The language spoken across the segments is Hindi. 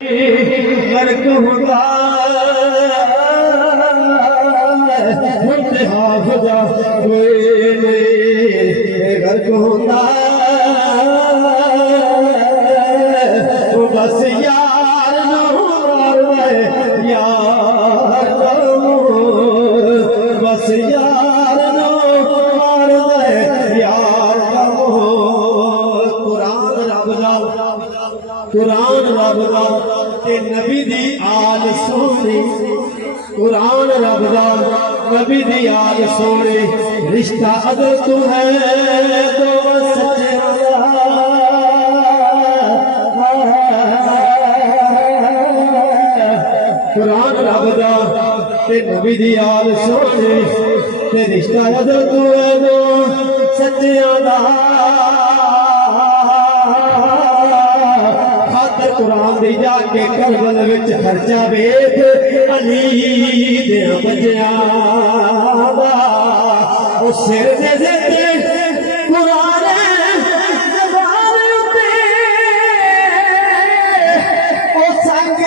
गर्क होता हाफजा गर्क होता बस यार यार बस यार यार कुरान रब दा ते नबी दी आल सोनी कुरान रब दा नबी दी आल सोनी रिश्ता अदल तू है दो सच्चे कुरान रब दा ते नबी दी आल सोनी ते रिश्ता अदल तू है दो सच्चियां दा कुरान दी जाके करबल विच खर्चा वेख अली दे बच्चियां दा ओ सिर दे सिर कुरान ज़बान उते ओ संग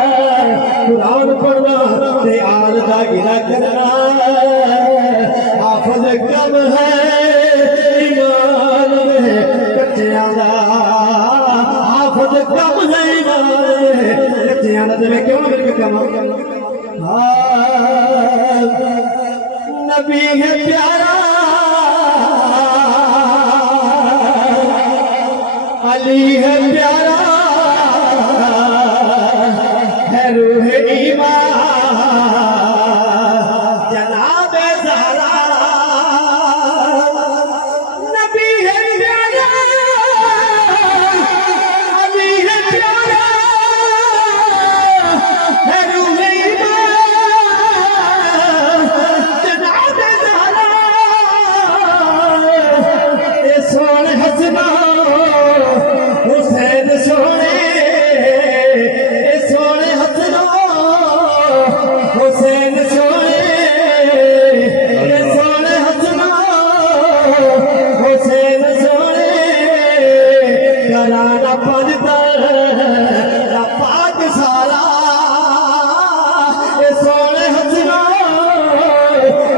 कुरान पढ़ना ते आल दा गिला करना हाफिज कम है ईमान में कच्चियां दा हाफिज कम है ईमान में कच्चियां दा ते क्यों मेरे कम नबी है प्यारा अली है प्यारा रूह ईमान जनाब ज़हरा नबी है प्यारा अली है प्यारा है रूह ईमान जनाब ज़हरा ये सोने हसना हुसैन सोने हुसैन सोने सोने हसना हुसैन सोने घराना पलता पाक सारा सोने हसना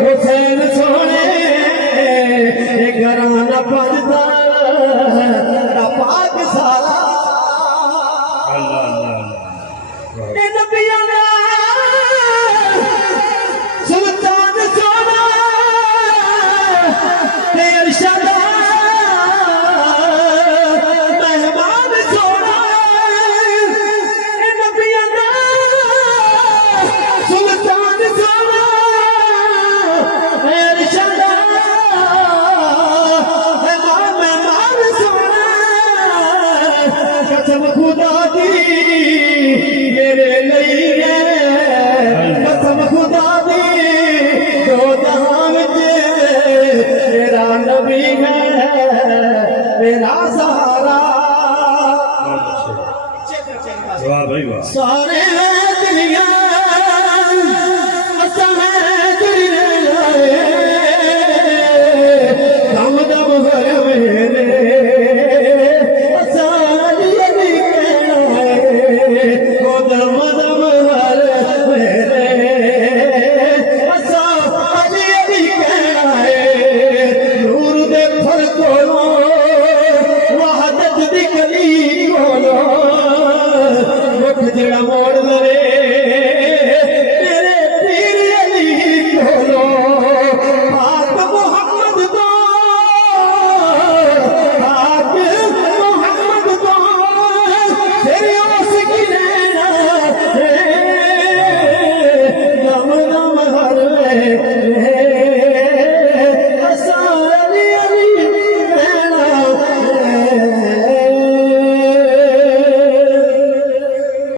हुसैन सोने घराना पलता पाक सारा सुल्तान सोना इरशादा मेहमान सोना नबियां दा सुल्तान सोना इरशादा मेहमान सोना कसम खुदा दी मेरे लिए कसम खुदा दी तेरा नबी है मेरा सहारा सारे दुनिया